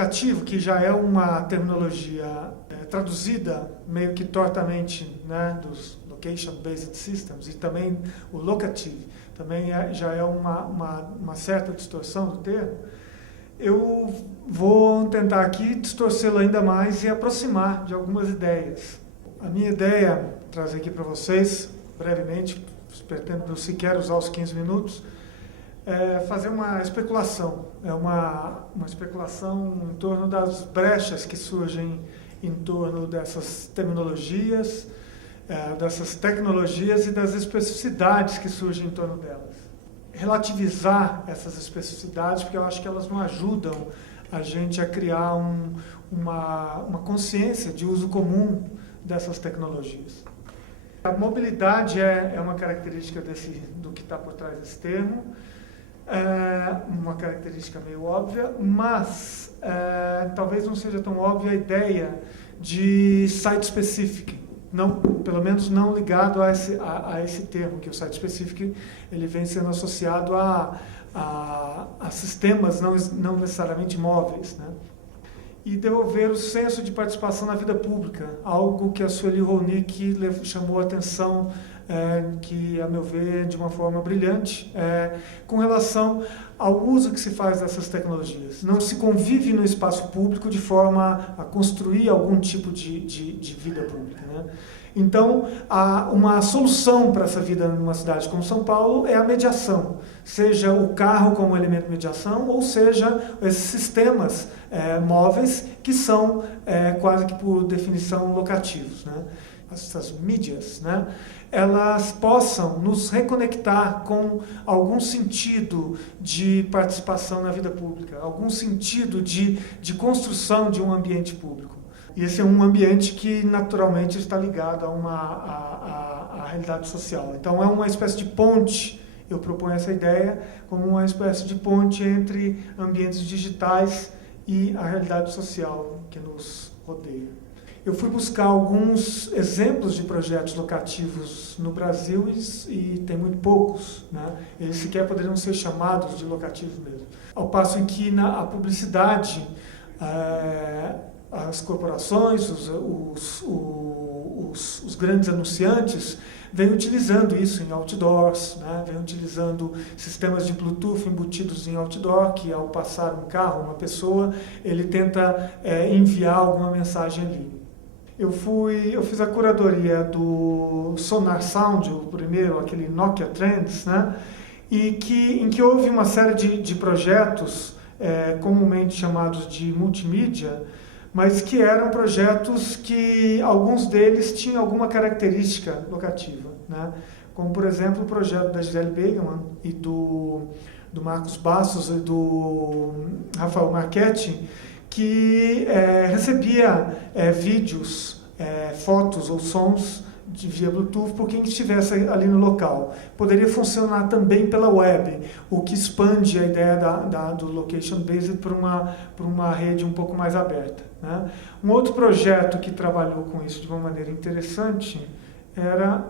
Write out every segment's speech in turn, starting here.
locativo, que já é uma terminologia traduzida meio que tortamente, né, dos Location-Based Systems, e também o locative, também já é uma certa distorção do termo, eu vou tentar aqui distorcê-lo ainda mais e aproximar de algumas ideias. A minha ideia, trazer aqui para vocês, brevemente, pretendo sequer usar os 15 minutos, é fazer uma especulação. É uma especulação em torno das brechas que surgem em torno dessas terminologias, dessas tecnologias e das especificidades que surgem em torno delas. Relativizar essas especificidades, porque eu acho que elas não ajudam a gente a criar uma consciência de uso comum dessas tecnologias. A mobilidade é uma característica do que está por trás desse termo, uma característica meio óbvia, mas talvez não seja tão óbvia a ideia de site-specific, pelo menos não ligado a esse termo, que o site-specific ele vem sendo associado a sistemas não necessariamente móveis, né? E devolver o senso de participação na vida pública, algo que a Sueli Rolnick chamou a atenção, que, a meu ver, de uma forma brilhante, com relação ao uso que se faz dessas tecnologias. Não se convive no espaço público de forma a construir algum tipo de vida pública, né? Então, uma solução para essa vida numa cidade como São Paulo é a mediação, seja o carro como elemento de mediação, ou seja, esses sistemas móveis que são quase que por definição locativos, né? Essas mídias, né? Elas possam nos reconectar com algum sentido de participação na vida pública, algum sentido de construção de um ambiente público. E esse é um ambiente que naturalmente está ligado à realidade social. Então é uma espécie de ponte, eu proponho essa ideia como uma espécie de ponte entre ambientes digitais e a realidade social que nos rodeia. Eu fui buscar alguns exemplos de projetos locativos no Brasil e tem muito poucos, né? Eles sequer poderiam ser chamados de locativos mesmo. Ao passo em que a publicidade, as corporações, os grandes anunciantes vêm utilizando isso em outdoors, né? Vêm utilizando sistemas de Bluetooth embutidos em outdoor, que ao passar um carro, uma pessoa, ele tenta enviar alguma mensagem ali. Eu fiz a curadoria do Sonar Sound, o primeiro, aquele Nokia Trends, né? Em que houve uma série de projetos comumente chamados de multimídia, mas que eram projetos que alguns deles tinham alguma característica locativa, né? Como, por exemplo, o projeto da Gisele Beigemann e do Marcos Bastos e do Rafael Marchetti, que recebia vídeos, fotos ou sons via Bluetooth por quem estivesse ali no local. Poderia funcionar também pela web, o que expande a ideia do location-based para uma rede um pouco mais aberta, né? Um outro projeto que trabalhou com isso de uma maneira interessante era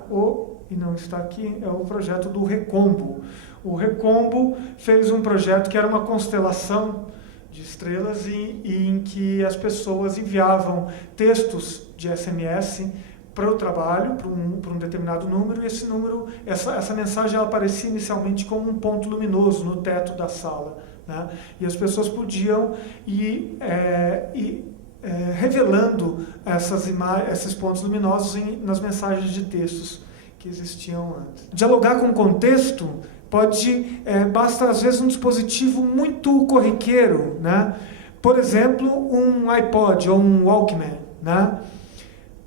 e não está aqui, é o projeto do Recombo. O Recombo fez um projeto que era uma constelação de estrelas em que as pessoas enviavam textos de SMS para o trabalho, para um determinado número, e esse número, essa mensagem ela aparecia inicialmente como um ponto luminoso no teto da sala, né? E as pessoas podiam ir revelando esses pontos luminosos nas mensagens de textos que existiam antes. Dialogar com o contexto basta às vezes um dispositivo muito corriqueiro, né? Por exemplo, um iPod ou um Walkman, né?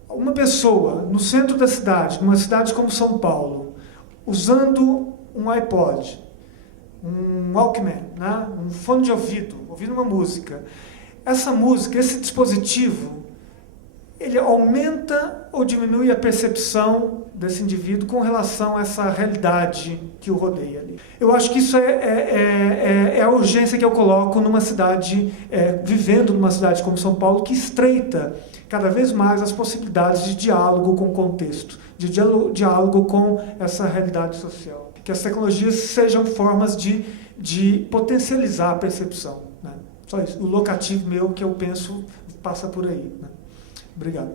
Uma pessoa no centro da cidade, numa cidade como São Paulo, usando um iPod, um Walkman, né? Um fone de ouvido, ouvindo uma música. Essa música, esse dispositivo, ele aumenta ou diminui a percepção desse indivíduo com relação a essa realidade que o rodeia ali. Eu acho que isso é a urgência que eu coloco numa cidade, vivendo numa cidade como São Paulo, que estreita cada vez mais as possibilidades de diálogo com o contexto, de diálogo com essa realidade social. Que as tecnologias sejam formas de potencializar a percepção, né? Só isso. O locativo meu que eu penso passa por aí. Né? Obrigado.